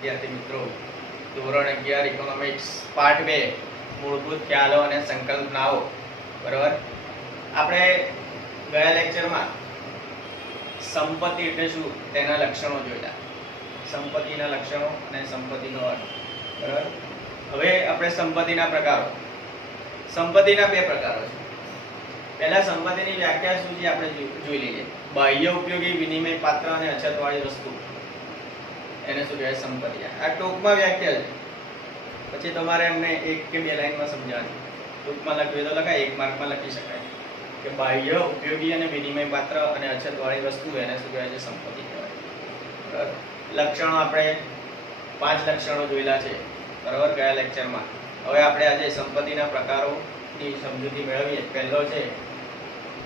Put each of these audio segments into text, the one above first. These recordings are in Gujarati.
વિદ્યાર્થી મિત્રો, ધોરણ 11 ઇકોનોમિક્સ પાર્ટ 2 મૂળભૂત ખ્યાલો અને સંકલ્પનાઓ. બરાબર, આપણે ગયા લેક્ચરમાં સંપત્તિ એટલે શું તેના લક્ષણો જોયા. સંપત્તિના લક્ષણો અને સંપત્તિનો અર્થ. બરાબર, હવે આપણે સંપત્તિના પ્રકારો. સંપત્તિના બે પ્રકારો છે. પહેલા સંપત્તિની વ્યાખ્યા શું છે આપણે જોઈ લઈએ. બાહ્ય ઉપયોગી, વિનિમય પાત્ર અને અછતવાળી વસ્તુ, એને શું કહેવાય? સંપત્તિ. આ ટૂંકમાં વ્યાખ્યા છે, પછી તમારે એમને એક કે બે લાઈનમાં સમજાવવાની. ટૂંકમાં લખવી તો લખાય, એક માર્કમાં લખી શકાય કે બાહ્ય ઉપયોગી અને વિનિમય પાત્ર અને અછતવાળી વસ્તુ, એને શું કહેવાય છે? સંપત્તિ કહેવાય. બરાબર, લક્ષણો આપણે 5 લક્ષણો જોયેલા છે, બરાબર, ગયા લેક્ચરમાં. હવે આપણે આજે સંપત્તિના પ્રકારોની સમજૂતી મેળવીએ. પહેલો છે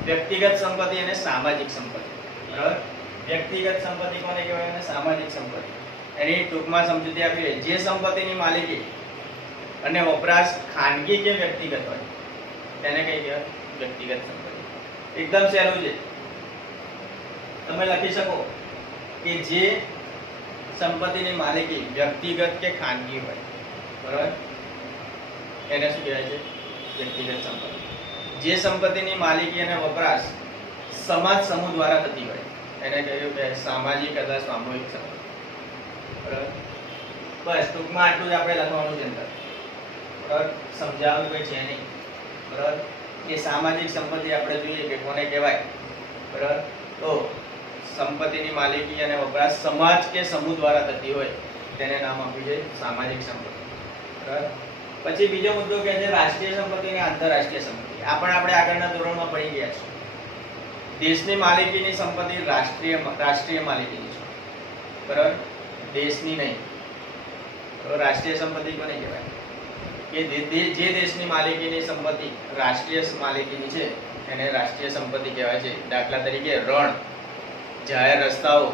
વ્યક્તિગત સંપત્તિ અને સામાજિક સંપત્તિ. બરાબર, વ્યક્તિગત સંપત્તિ કોને કહેવાય અને સામાજિક સંપત્તિ, એની ટૂંકમાં સમજૂતી આપી. જે સંપત્તિની માલિકી અને વપરાશ ખાનગી કે વ્યક્તિગત હોય તેને કઈ કહેવાય? વ્યક્તિગત સંપત્તિ. એકદમ સહેલું છે, તમે લખી શકો કે જે સંપત્તિની માલિકી વ્યક્તિગત કે ખાનગી હોય, બરાબર, એને શું કહેવાય છે? વ્યક્તિગત સંપત્તિ. જે સંપત્તિની માલિકી અને વપરાશ સમાજ સમૂહ દ્વારા થતી હોય એને કહ્યું કે સામાજિક અથવા સામૂહિક સંપત્તિ. બરાબર, બસ ટૂંકમાં આટલું જ આપણે લખવાનું છે અંદર. બરાબર, સમજાવવાનું કોઈ છે નહીં. બરાબર, એ સામાજિક સંપત્તિ આપણે જોઈએ કે કોને કહેવાય. બરાબર, તો સંપત્તિની માલિકી અને વપરાશ સમાજ કે સમૂહ દ્વારા થતી હોય તેને નામ આપ્યું છે સામાજિક સંપત્તિ. બરાબર, પછી બીજો મુદ્દો કે છે રાષ્ટ્રીય સંપત્તિ અને આંતરરાષ્ટ્રીય સંપત્તિ. આ પણ આપણે આગળના ધોરણમાં ભણી ગયા છીએ. દેશની માલિકીની સંપત્તિ રાષ્ટ્રીય માલિકીની છે, બરાબર, દેશની નહીં. રાષ્ટ્રીય સંપત્તિ કોને કહેવાય? કે જે દેશની માલિકીની સંપત્તિ રાષ્ટ્રીય માલિકીની છે એને રાષ્ટ્રીય સંપત્તિ કહેવાય છે. દાખલા તરીકે રણ, જાહેર રસ્તાઓ,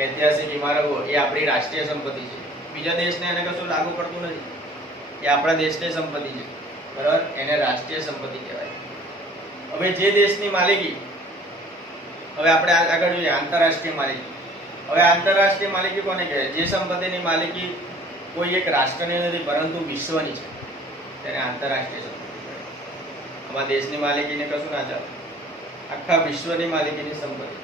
ઐતિહાસિક ઇમારતો એ આપણી રાષ્ટ્રીય સંપત્તિ છે. બીજા દેશને એને કશું લાગુ પડતું નથી, એ આપણા દેશની સંપત્તિ છે. બરાબર, એને રાષ્ટ્રીય સંપત્તિ કહેવાય. હવે જે દેશની માલિકી, હવે આપણે આગળ જોઈએ આંતરરાષ્ટ્રીય માલિકી. હવે આંતરરાષ્ટ્રીય માલિકી કોને કહેવાય? જે સંપત્તિની માલિકી કોઈ એક રાષ્ટ્રની નથી પરંતુ વિશ્વની છે તેને આંતરરાષ્ટ્રીય સંપત્તિ કહેવાય. આમાં દેશની માલિકીને કશું ના ચાલે, આખા વિશ્વની માલિકીની સંપત્તિ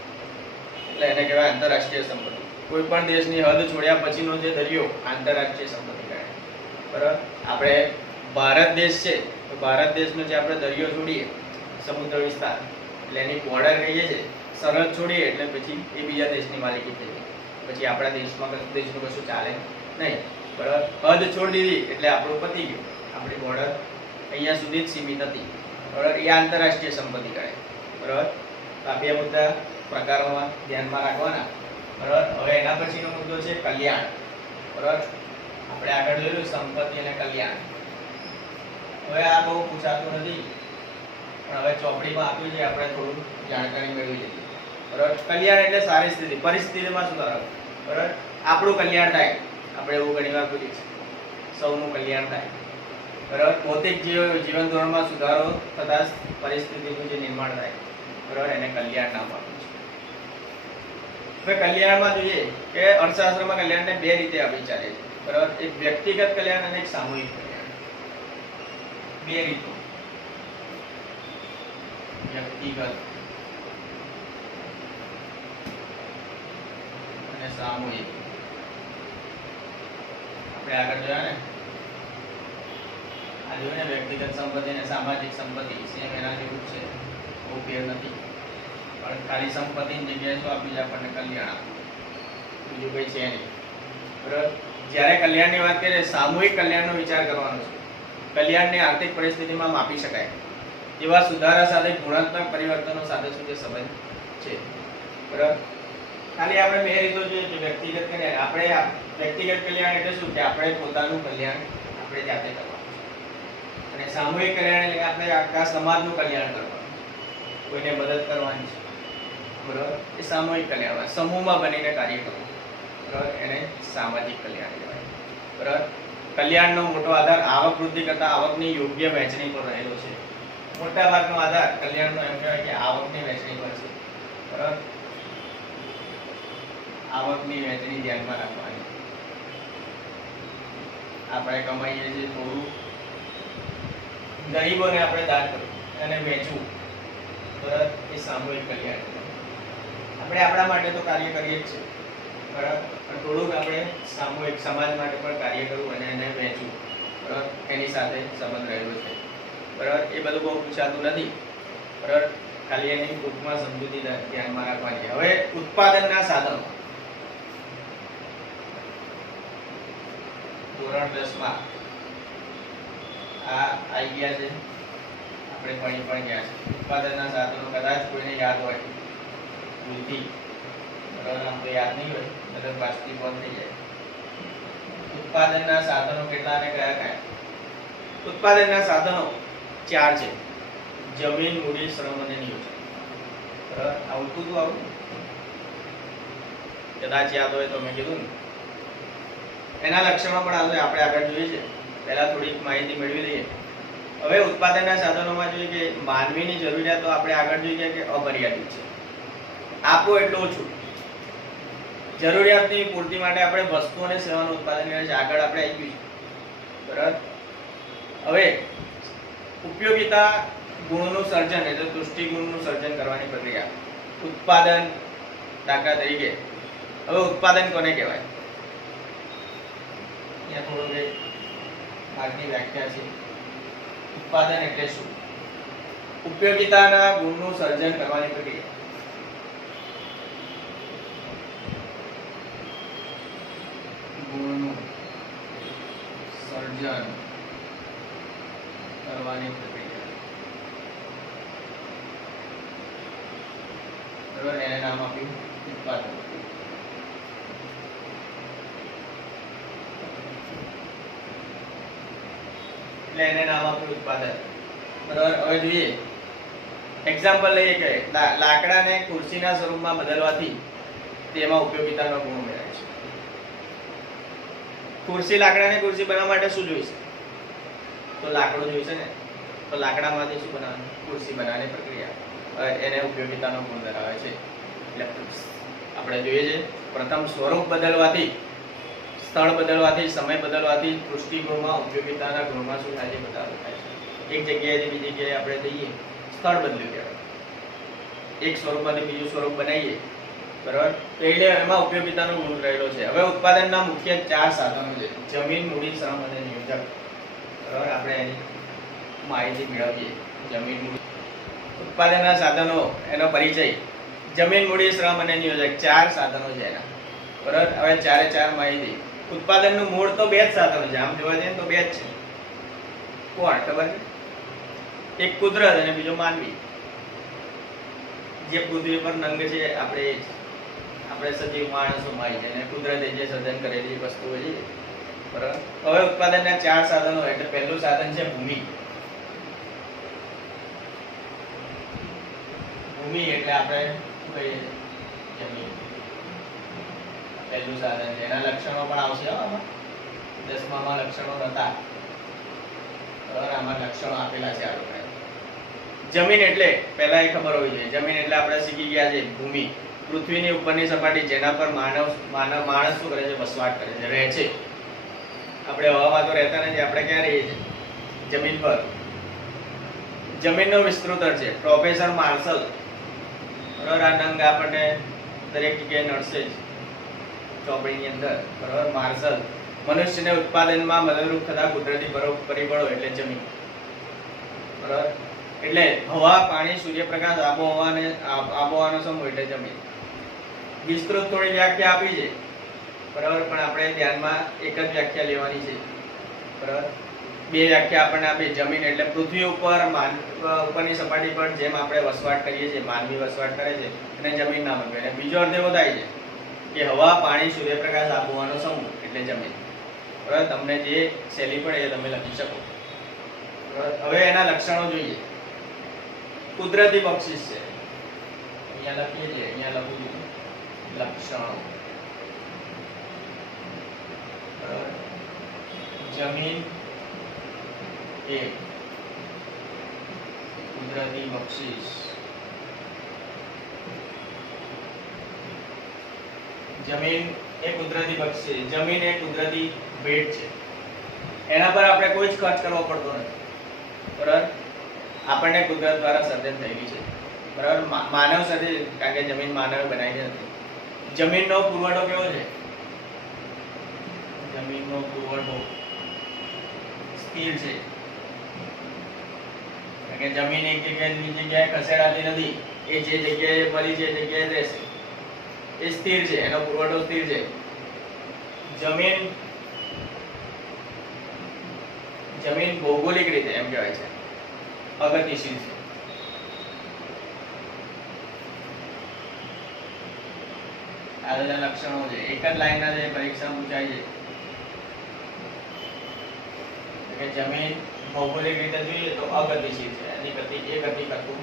એટલે એને કહેવાય આંતરરાષ્ટ્રીય સંપત્તિ. કોઈ પણ દેશની હદ છોડ્યા પછીનો જે દરિયો આંતરરાષ્ટ્રીય સંપત્તિ કહેવાય. બરાબર, આપણે ભારત દેશ છે તો ભારત દેશનો જે આપણે દરિયો છોડીએ, સમુદ્ર વિસ્તાર, એટલે એની બોર્ડર કહીએ છીએ, સરહદ છોડીએ એટલે પછી એ બીજા દેશની માલિકી થઈ ગઈ. પછી આપણા દેશનું કશું ચાલે નહીં. બરાબર, હદ છોડી દીધી એટલે આપણું પતી ગયું, આપણી બોર્ડર અહીંયા સુધી જ સીમિત હતી. બરાબર, એ આંતરરાષ્ટ્રીય સંપત્તિ કહેવાય. બરાબર, આ બે મુદ્દા પ્રકારોમાં ધ્યાનમાં રાખવાના. બરાબર, હવે એના પછીનો મુદ્દો છે કલ્યાણ. બરાબર, આપણે આગળ જોયું સંપત્તિ અને કલ્યાણ. હવે આ બહુ પૂછાતું નથી પણ હવે ચોપડીમાં આપ્યું છે, આપણે થોડું જાણકારી મેળવી લઈએ. બરાબર, કલ્યાણ એટલે સારી સ્થિતિ, પરિસ્થિતિમાં સુધારો. બરાબર, આપણું કલ્યાણ થાય, આપણે એવું ઘણીવાર બોલીએ છીએ, સૌનું કલ્યાણ થાય. બરાબર, ભૌતિક જીવન ધોરણમાં સુધારો થતા પરિસ્થિતિનું જે નિર્માણ થાય, બરાબર, એને કલ્યાણ નામ આપ્યું છે. હવે કલ્યાણમાં જોઈએ કે અર્થશાસ્ત્રમાં કલ્યાણને બે રીતે વિચારે છે. બરાબર, એક વ્યક્તિગત કલ્યાણ અને એક સામૂહિક કલ્યાણ. બે રીતો, વ્યક્તિગત અને સામૂહિક. આપણે આગળ જોયા ને, આ જોયું ને, વ્યક્તિગત સંપત્તિ અને સામાજિક સંપત્તિ સેમ એના જેવું છે, બહુ ફેર નથી. પણ ખાલી સંપત્તિની જગ્યાએ શું આપી છે આપણને? કલ્યાણ આપે, બીજું કઈ છે નહીં. બરાબર, જ્યારે કલ્યાણની વાત કરીએ, સામૂહિક કલ્યાણનો વિચાર કરવાનો છે. કલ્યાણની આર્થિક પરિસ્થિતિમાં માપી શકાય એવા સુધારા સાથે ગુણાત્મક પરિવર્તનો સાથે શું સંબંધ છે. બરાબર, ખાલી આપણે બે રીતો જોઈએ કે વ્યક્તિગત કલ્યાણ. આપણે વ્યક્તિગત કલ્યાણ એટલે શું કે આપણે પોતાનું કલ્યાણ આપણે જાતે કરવાનું છે, અને સામૂહિક કલ્યાણ એટલે આપણે આખા સમાજનું કલ્યાણ કરવાનું, કોઈને મદદ કરવાની છે. બરાબર, એ સામૂહિક કલ્યાણ, સમૂહમાં બનીને કાર્ય કરવું. બરાબર, એને સામાજિક કલ્યાણ કહેવાય. બરાબર, કલ્યાણનો મોટો આધાર આવક વૃદ્ધિ કરતા આવકની યોગ્ય વહેંચણી પર રહેલો છે. મોટા ભાગનો આધાર કલ્યાણનો એમ કહેવાય કે આવકની વહેંચણી પર છે. બરાબર, આવકની વહેંચણી ધ્યાનમાં રાખવાની. આપણે કમાઈએ છીએ થોડું ગરીબોને આપણે દાન કરવું અને વેચવું, બરાબર, એ સામૂહિક કલ્યાણ. આપણે આપણા માટે તો કાર્ય કરીએ જ છીએ, બરાબર, પણ થોડુંક આપણે સામૂહિક સમાજ માટે પણ કાર્ય કરવું અને એને વેચવું, બરાબર, એની સાથે સંબંધ રહેલો છે, બરાબર. એ બધું બહુ પૂછાતું નથી, બરાબર, ખાલી એની ટૂંકમાં સમજૂતી ધ્યાનમાં રાખવાની. હવે ઉત્પાદનના સાધનો ધોરણ 10 માં આ આવી ગયા છે, આપણે ભણી પણ ગયા છે. ઉત્પાદનના સાધનો કદાચ કોઈને યાદ હોય ભૂલથી, બરાબર, આમ તો યાદ નહીં હોય, મતલબ વાસ્તી બંધ થઈ જાય. ઉત્પાદનના સાધનો કેટલા અને કયા કયા? ઉત્પાદનના સાધનો 4 છે: જમીન, મૂડી, શ્રમ અને નિયોજન. બરાબર, આવતું હતું આવું કદાચ યાદ હોય તો મેં કીધું ને. એના લક્ષણો પણ આપણે આગળ જોઈએ છે, પહેલા થોડીક માહિતી મેળવી લઈએ. હવે ઉત્પાદનના સાધનોમાં જોઈએ કે માનવીની જરૂરિયાતો આપણે આગળ જોઈએ કે અમર્યાદિત છે, આપો એટલું ઓછું. જરૂરિયાતની પૂર્તિ માટે આપણે વસ્તુ અને સેવાનું ઉત્પાદન કરીએ છીએ, આગળ આપણે આવી ગયું છે, બરાબર. હવે ઉપયોગિતા ગુણનું સર્જન એટલે તૃષ્ટિ ગુણનું સર્જન કરવાની પ્રક્રિયા ઉત્પાદન. દાખલા તરીકે હવે ઉત્પાદન કોને કહેવાય? અહીંયા થોડું એક આગની વ્યાખ્યા છે. ઉત્પાદન એટલે શું? ઉપયોગિતાના ગુણનું સર્જન કરવાની પ્રક્રિયા. ગુણનું સર્જન કરવાની પ્રક્રિયા, બરાબર, એને નામ આપ્યું ઉત્પાદન. એટલે એને નામ આપ્યું ઉત્પાદન, બરાબર. હવે જોઈએ એક્ઝામ્પલ લઈએ કે લાકડાને ખુરશીના સ્વરૂપમાં બદલવાથી તેમાં ઉપયોગિતાનો ગુણ ઉમેરાય છે. ખુરશી લાકડાને ખુરશી બનાવવા માટે શું જોઈશે? તો લાકડું જોઈશે ને. તો લાકડામાંથી શું બનાવવાનું? ખુરશી બનાવવાની પ્રક્રિયા, એને ઉપયોગિતાનો ગુણ ધરાવે છે. એટલે આપણે જોઈએ છે પ્રથમ સ્વરૂપ બદલવાથી, સ્થળ બદલવાથી, સમય બદલવાથી તૃષ્ટિ ગુણમાં, ઉપયોગિતાના ગુણમાં શું થાય છે? બદલાવ થાય છે. એક જગ્યાએથી બીજી જગ્યાએ આપણે જઈએ, સ્થળ બદલ્યું કહેવાય. એક સ્વરૂપમાંથી બીજું સ્વરૂપ બનાવીએ, બરાબર, તો એટલે એમાં ઉપયોગિતાનો ગુણ રહેલો છે. હવે ઉત્પાદનના મુખ્ય 4 સાધનો છે: જમીન, મૂડી, શ્રમ અને નિયોજક. બરાબર, આપણે એની માહિતી મેળવીએ. જમીન, મૂડી, ઉત્પાદનના સાધનો, એનો પરિચય. જમીન, મૂડી, શ્રમ અને નિયોજક 4 સાધનો છે એના, બરાબર. હવે 4 માહિતી. ઉત્પાદનનું મૂળ તો 2 જ સાધનો છે, આમ જોવા જઈએ તો 2 જ છે. કોણ ખબર છે? એક કુદરત અને બીજો માનવી. જે પૃથ્વી પર નંગ છે આપણે સજીવ માણસોમાં આવી જાય, અને કુદરતે જે સર્જન કરેલી વસ્તુઓ છે, બરાબર. હવે ઉત્પાદનના 4 સાધનો. એટલે પહેલું સાધન છે ભૂમિ. ભૂમિ એટલે આપણે શું કહીએ? જમીન. પહેલું સાધન છે. એના લક્ષણો પણ આવશે આમાં. 10માં લક્ષણો હતા, બરાબર. આમાં લક્ષણો આપેલા છે આ લોકોએ. જમીન એટલે પહેલા એ ખબર હોવી જોઈએ. જમીન એટલે આપણે શીખી ગયા છે ભૂમિ, પૃથ્વીની ઉપરની સપાટી, જેના પર માણસ શું કરે છે? વસવાટ કરે છે, રહે છે. આપણે હવામાં તો રહેતા નથી, આપણે ક્યાં રહીએ છીએ? જમીન પર. જમીનનો વિસ્તૃતર છે પ્રોફેસર માર્શલ, બરાબર. આ નંગ આપણને દરેક જગ્યાએ નડશે જ ચોપડીની અંદર, બરાબર. માર્શલ. મનુષ્યને ઉત્પાદનમાં મદદરૂપ થતા કુદરતી પરિબળો એટલે જમીન, બરાબર. એટલે હવા, પાણી, સૂર્યપ્રકાશ, આબોહવાનો સમૂહ એટલે જમીન. વિસ્તૃત થોડી વ્યાખ્યા આપી છે, બરાબર, પણ આપણે ધ્યાનમાં એક જ વ્યાખ્યા લેવાની છે, બરાબર. 2 વ્યાખ્યા આપણને આપી. જમીન એટલે પૃથ્વી ઉપર ઉપરની સપાટી પર જેમ આપણે વસવાટ કરીએ છીએ, માનવી વસવાટ કરે છે, એને જમીન નામ આપ્યું. અને બીજો અર્થ એવો થાય છે કે હવા, પાણી, સૂર્યપ્રકાશ, આબોહવાનો સમૂહ એટલે જમીન, બરાબર. તમને જે શૈલી પડે એ તમે લખી શકો, બરાબર. હવે એના લક્ષણો જોઈએ. કુદરતી બક્ષિસ છે, અહીંયા લખીએ છીએ, અહીંયા લખું છું લક્ષણો, બરાબર. જમીન એ કુદરતી બક્ષિસ. જમીન એ કુદરતી બક્ષિસ. જમીન એ કુદરતી ભેટ છે, એના પર આપણે કોઈ જ ખર્ચ કરવો પડતો નથી, બરાબર. આપણને કુદરત દ્વારા સર્જન થયેલી છે, બરાબર. માનવ સર્જિત, કારણ કે જમીન માનવે બનાવી નથી. જમીનનો પુરવઠો કેવો છે? જમીનનો પુરવઠો સ્થિર છે, કારણ કે જમીન એક જગ્યાએ બીજી જગ્યાએ ખસેડાતી નથી. એ જે જગ્યાએ મળી છે એ જગ્યાએ રહેશે. એ સ્થિર છે, એનો પુરવઠો સ્થિર છે. જમીન ભૌગોલિક રીતે એમ કહેવાય છે અગતિશીલ છે. આ બધા લક્ષણો છે. એક જ લાઈનના જે પરીક્ષા પૂછાય છે કે જમીન ભૌગોલિક રીતે જોઈએ તો અગતિશીલ છે, એની ગતિ કરતું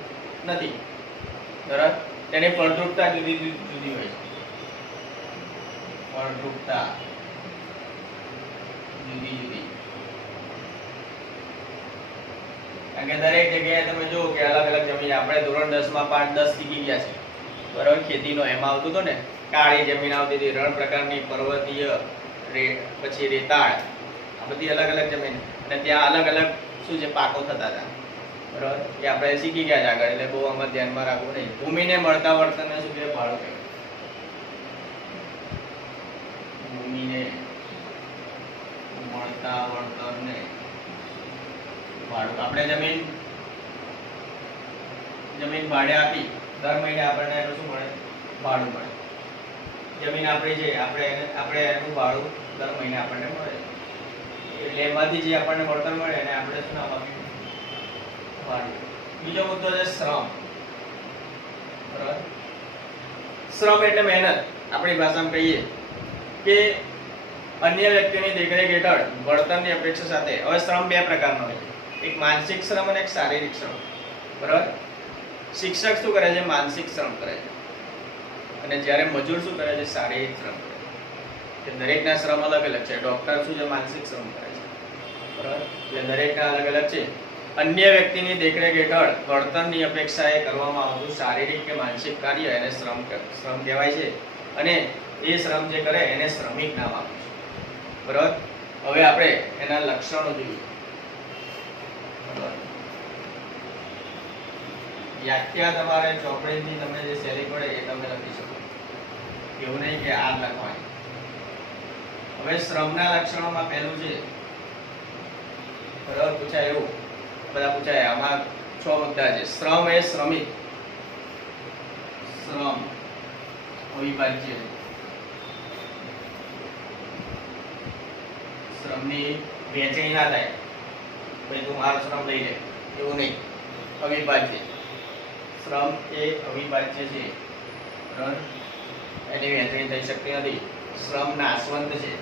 નથી, બરાબર. તેની ફળદ્રુપતા જુદી જુદી હોય છે. ફળદ્રુપતા જુદી જુદી, કારણ કે દરેક જગ્યાએ તમે જુઓ કે અલગ અલગ જમીન. આપણે ધોરણ 10 માં પાઠ 10 શીખી ગયા છે, બરાબર. ખેતીનો એમાં આવતું હતું ને, કાળી જમીન આવતી હતી, રણ પ્રકારની, પર્વતીય, પછી રેતાળ, આ બધી અલગ અલગ જમીન. અને ત્યાં અલગ અલગ શું છે પાકો થતા હતા, બરાબર. એ આપણે શીખી ગયા છે આગળ, એટલે બહુ આમાં ધ્યાનમાં રાખવું નહીં. ભૂમિને મળતા વર્તનને શું કહેવાય? ભાડું કહેવાય. ભૂમિને મળતા વર્તનને ભાડું. આપણે જમીન ભાડે આપી, દર મહિને આપણને એનું શું મળે? ભાડું મળે. જમીન આપણી છે, આપણે એનું ભાડું દર મહિને આપણને મળે, એટલે એમાંથી જે આપણને વળતર મળે એને આપણે શું નામ આપ્યું? ભાડું. બીજો મુદ્દો છે શ્રમ, બરાબર. શ્રમ એટલે મહેનત. આપણી ભાષામાં કહીએ કે અન્ય વ્યક્તિની દેખરેખ હેઠળ વળતરની અપેક્ષા સાથે. હવે શ્રમ બે પ્રકારનો હોય છે, એક માનસિક શ્રમ અને એક શારીરિક શ્રમ, બરાબર. શિક્ષક શું કરે છે? માનસિક શ્રમ કરે છે. અને જ્યારે મજૂર શું કરે છે? શારીરિક શ્રમ કરે છે. દરેકના શ્રમ અલગ અલગ છે. ડોક્ટર શું છે? માનસિક શ્રમ કરે છે, બરાબર. એટલે દરેકના અલગ અલગ છે. અન્ય વ્યક્તિની દેખરેખ હેઠળ વળતરની અપેક્ષાએ કરવામાં આવતું શારીરિક કે માનસિક કાર્ય એને શ્રમ કહેવાય છે. અને એ શ્રમ જે કરે એને શ્રમિક નામ આપ્યું છે, બરાબર. હવે આપણે એના લક્ષણો જોઈએ, બરાબર. વ્યાખ્યા તમારે ચોપડીથી તમે જે સહેલી પડે એ તમે લખી શકો, એવું નહીં કે આ લખવાની. હવે શ્રમના લક્ષણોમાં પહેલું છે, બરાબર, પૂછાય એવું બધા પૂછાય. આમાં 6 મુદ્દા છે. શ્રમ એ શ્રમિક, શ્રમ અવિભાજ્ય છે. શ્રમની વહેંચણી ના થાય, ભાઈ તું મારો શ્રમ લઈ લે, એવું નહીં. અવિભાજ્ય. શ્રમ એ અવિભાજ્ય છે, બરાબર. એની વહેંચણી થઈ શકતી નથી. શ્રમ નાશવંત છે.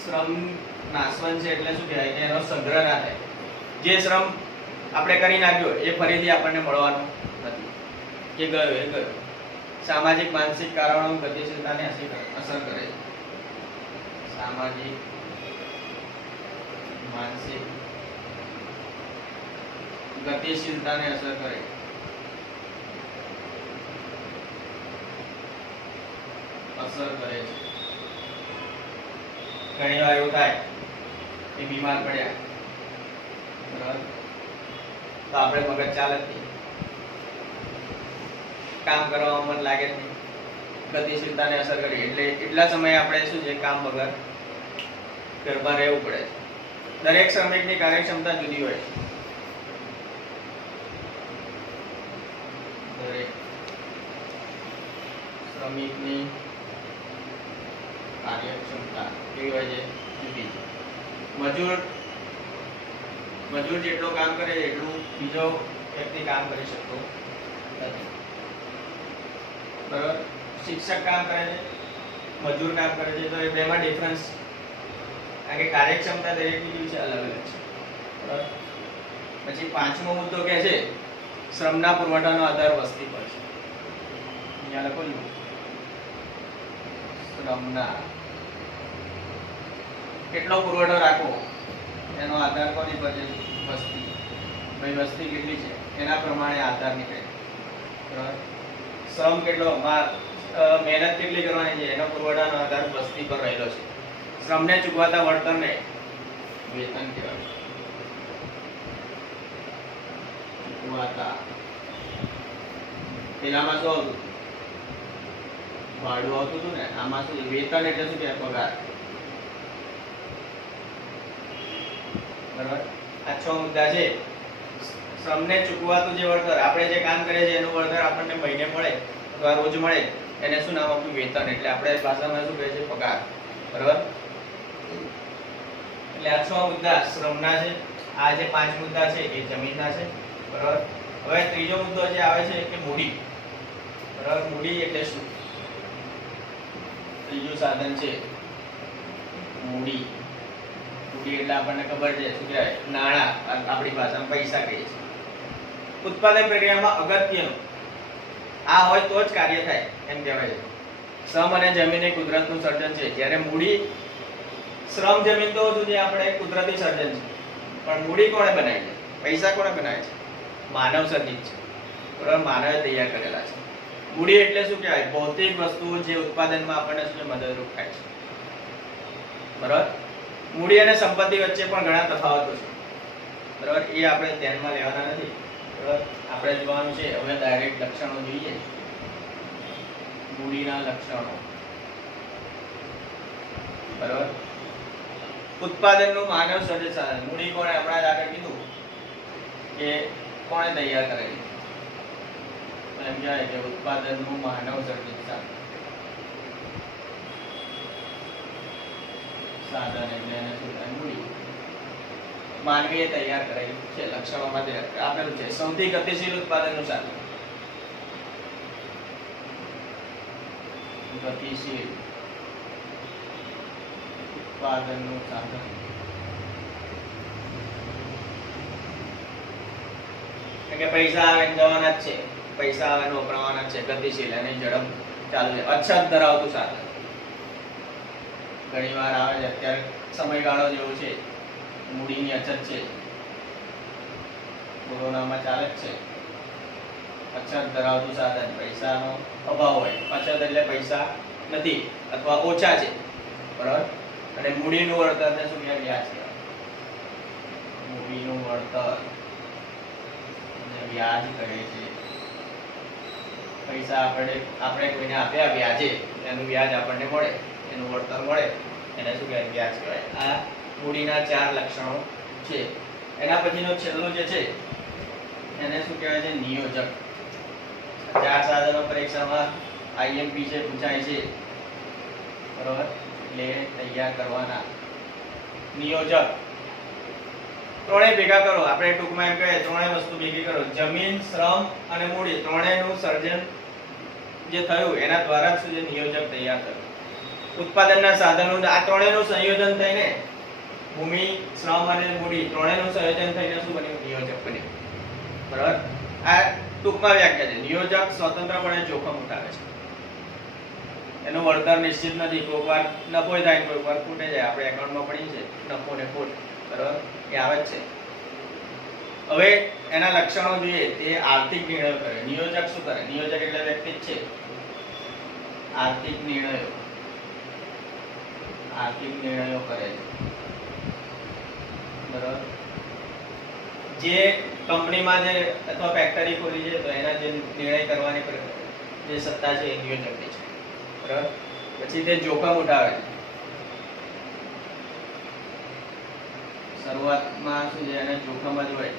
શ્રમ નાશવંત છે એટલે શું કહેવાય? કે એનો સંગ્રહ ના થાય. જે શ્રમ આપણે કરી નાખ્યો એ ફરીથી આપણને મળવાનો નથી, કે ગયો એ ગયો. સામાજિક માનસિક કારણો ગતિશીલતાને અસર કરે છે. સામાજિક માનસિક ગતિશીલતાને અસર કરે. ઘણી વાર એવું થાય કે બીમાર પડ્યા, બરાબર, તો આપણે મગજ ચાલે જ નહીં, કામ કરવામાં મન લાગે જ નહીં, ગતિશીલતાને અસર કરી. એટલે એટલા સમયે આપણે શું છે? કામ વગર ઘરમાં રહેવું પડે છે. દરેક શ્રમિકની કાર્યક્ષમતા જુદી હોય છે. દરેક શ્રમિકની કાર્યક્ષમતા કેવી હોય છે? જુદી. મજૂર જેટલું કામ કરે એટલું બીજો વ્યક્તિ કામ કરી શકતો નથી, બરાબર. શિક્ષક કામ કરે છે, મજૂર કામ કરે છે, તો એ બેમાં ડિફરન્સ, કારણ કે કાર્યક્ષમતા દરેકની છે અલગ અલગ છે, બરાબર. પછી 5મો મુદ્દો કે છે શ્રમના પુરવઠાનો આધાર વસ્તી પર છે. અહીંયા લખો છો શ્રમના કેટલો પુરવઠો રાખવો એનો આધાર કોની પર છે? વસ્તી. ભાઈ વસ્તી કેટલી છે એના પ્રમાણે આધાર નીકળે, બરાબર. શ્રમ કેટલો મહેનત કેટલી કરવાની છે એનો પુરવઠાનો આધાર વસ્તી પર રહેલો છે. શ્રમને ચૂકવાતા વળતરને વેતન કહેવાય. ચૂકવાતા પેલામાં શું આવતું? ભાડું આવતું હતું ને. આમાં શું વેતન એટલે શું કહેવાય? પગાર. બરાબર. આ 6 મુદ્દા છે. શ્રમને ચૂકવાતું જે વળતર, આપણે જે કામ કરીએ છીએ એનું વળતર આપણને મહિને મળે અથવા રોજ મળે એને શું નામ આપ્યું? વેતન. એટલે આપણે ભાષામાં શું કહે છે? પગાર. બરાબર. એટલે આ 6 મુદ્દા શ્રમના છે. આ જે 5 મુદ્દા છે એ જમીનના છે. બરાબર. હવે ત્રીજો મુદ્દો જે આવે છે કે મૂડી. બરાબર. મૂડી એટલે શું? ત્રીજું સાધન છે મૂડી. મૂડી એટલે આપણને ખબર છે શું કહેવાય? નાણાં. આપણી ભાષામાં પૈસા કહીએ છીએ. ઉત્પાદન પ્રક્રિયામાં અગત્યનું આ હોય તો જ કાર્ય થાય એમ કહેવાય છે. શ્રમ અને જમીન એ કુદરતનું સર્જન છે. જ્યારે મૂડી, શ્રમ, જમીન તો શું છે? આપણે કુદરતી સર્જન છે. પણ મૂડી કોણે બનાવી છે? પૈસા કોણે બનાવે છે? માનવ સર્જિત છે. બરાબર. માનવે તૈયાર કરેલા છે. મૂડી એટલે શું કહેવાય? ભૌતિક વસ્તુઓ જે ઉત્પાદનમાં આપણને શું મદદરૂપ થાય છે. બરાબર. મૂડી અને સંપત્તિ વચ્ચે પણ ઘણા તફાવતો છે. બરાબર. એ આપણે ધ્યાનમાં લેવાના નથી. બરાબર. આપણે જોવાનું છે હવે ડાયરેક્ટ લક્ષણો જોઈએ. મૂડીના લક્ષણો. બરાબર. ઉત્પાદનનું માનવ સર્જિત સાધન. મૂડી કોણે? આપણે આગળ કીધું કે કોણે તૈયાર કરેલી? એમ કહેવાય કે ઉત્પાદનનું માનવ સર્જિત સાધન એટલે એને શું થાય? મૂડી. માનવીએ તૈયાર કરેલું છે. લક્ષણોમાં આપેલું છે સૌથી ગતિશીલ ઉત્પાદનનું સાધન. ગતિશીલ ઉત્પાદનનું સાધન. કે પૈસા આવે ને જવાના જ છે. પૈસા આવે ને વપરાવાના છે. ગતિશીલ અને ઝડપ ચાલુ છે. અછત ધરાવતું સાધન. ઘણી વાર આવે છે. અત્યારે સમયગાળો જેવો છે, મૂડીની અછત છે, કોરોનામાં ચાલે જ છે. અછત ધરાવતું સાધન. પૈસાનો અભાવ હોય. અછત એટલે પૈસા નથી અથવા ઓછા છે. બરાબર. અને મૂડીનું વળતરને શું કહેવાય? વ્યાજ કહેવાય. મૂડીનું વળતર વ્યાજ કહે છે. પૈસા આપણે કોઈને આપ્યા વ્યાજે, એનું વ્યાજ આપણને મળે, એનું વળતર મળે, એને શું કહેવાય? વ્યાજ કહેવાય. આ મૂડીના 4 લક્ષણો છે. એના પછીનો છેલ્લો જે છે એને શું કહેવાય છે? નિયોજક. 4 સાધનો પરીક્ષામાં IMP છે પૂછાય છે. બરોબર. એટલે તૈયાર કરવાના. નિયોજક ત્રણેય ભેગા કરો. આપણે ટૂંકમાં એમ કહીએ ત્રણેય વસ્તુ ભેગી કરો. જમીન, શ્રમ અને મૂડી ત્રણેયનું સર્જન જે થયું એના દ્વારા શું છે? નિયોજક તૈયાર થયું. ઉત્પાદનના સાધનો આ ત્રણેયનું સંયોજન થઈને ભૂમિ, શ્રમ અને મૂડી ત્રણેયનું સંયોજન થઈને શું બન્યું? નિયોજક બન્યું. બરાબર. આ ટૂંકમાં વ્યાખ્યા છે. નિયોજક સ્વતંત્રપણે જોખમ ઉઠાવે છે. એનું વળતર નિશ્ચિત નથી. કોઈક વાર નફો થાય, કોઈક વાર ખૂટે જાય. આપણે એકાઉન્ટમાં પડી છે નફો ને ખોટ. બરાબર. એ આવે જ છે. હવે એના લક્ષણો જોઈએ. તે આર્થિક નિર્ણયો કરે. નિયોજક શું કરે? નિયોજક એટલે વ્યક્તિ જ છે. આર્થિક નિર્ણયો. આર્થિક નિર્ણયો કરે છે. બરાબર. જે કંપનીમાં જે અથવા ફેક્ટરી ખોલી છે તો એના જે નિર્ણય કરવાની જે સત્તા છે એ નિયોજકની છે. બરાબર. પછી તે જોખમ ઉઠાવે છે. શરૂઆતમાં શું છે? એને જોખમ જ હોય.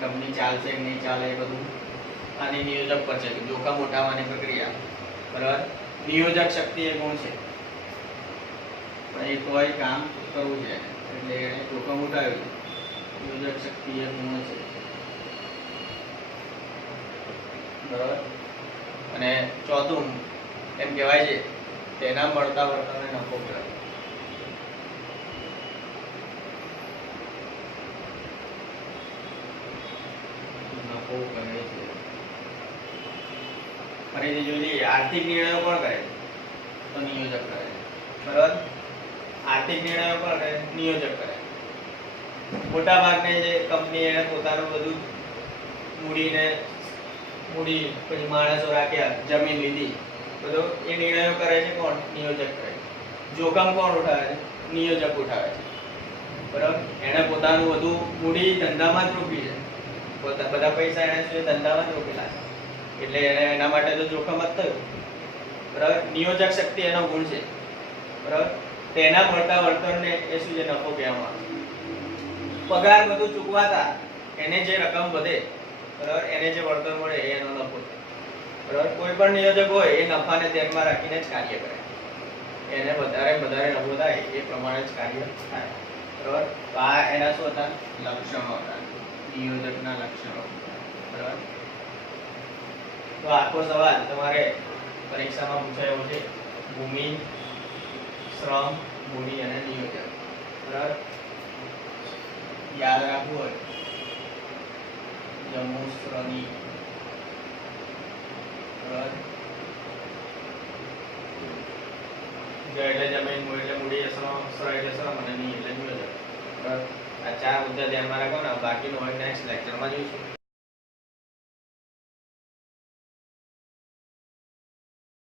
કંપની ચાલશે કે નહીં ચાલે એ બધું આની નિયોજક પર છે. જોખમ ઉઠાવવાની પ્રક્રિયા. બરાબર. નિયોજક શક્તિ એ ગુણ છે. પણ એ કોઈ કામ કરવું છે એટલે એને જોખમ ઉઠાવ્યું. નિયોજક શક્તિ એ ગુણ છે. બરાબર. અને ચોથું એમ કહેવાય છે તેના મળતા વળતરને નફો કહેવાય. નફો કહે છે. ફરીથી જોઈએ. આર્થિક નિર્ણયો કોણ કરે? તો નિયોજક કરે. બરાબર. આર્થિક નિર્ણયો કોણ કરે? નિયોજક કરે. મોટા ભાગની જે કંપની એને પોતાનું બધું મૂડી પછી માણસો રાખ્યા, જમીન લીધી, બધો એ નિર્ણયો કરે છે કોણ? નિયોજક કરે છે. જોખમ કોણ ઉઠાવે છે? નિયોજક ઉઠાવે છે. બરાબર. એને પોતાનું બધું મૂડી ધંધામાં જ રોકી છે. બધા પૈસા એને શું ધંધામાં જ રોકેલા છે, એટલે એને એના માટે તો જોખમ જ થયું. બરાબર. નિયોજક શક્તિ એનો ગુણ છે. બરાબર. તેના મળતા વળતરને એ શું છે? નફો કહેવામાં આવે. પગાર બધું ચૂકવાતા એને જે રકમ વધે, બરાબર, એને જે વળતર મળે એ એનો નફો છે. બરાબર. કોઈ પણ નિયોજક હોય એ નફાને ધ્યાનમાં રાખીને જ કાર્ય કરે. એને વધારે નફો થાય એ પ્રમાણે જ કાર્ય થાય. બરાબર. તો આ એના શું હતા? લક્ષણો હતા, નિયોજકના લક્ષણો. બરાબર. તો આખો સવાલ તમારે પરીક્ષામાં પૂછાયો છે. ભૂમિ, શ્રમ, મૂડી અને નિયોજક. બરાબર. યાદ રાખવું હોય જમુશ્રની. બરાબર. જ એટલે જમીન, મૂળ એટલે મૂડી, શ્રમ એટલે શ્રમ અને નિ એટલે નિયોજક. બરાબર. આ ચાર મુદ્દા ધ્યાનમાં રાખો ને. બાકીનું હવે નેક્સ્ટ લેક્ચરમાં જોઈશું.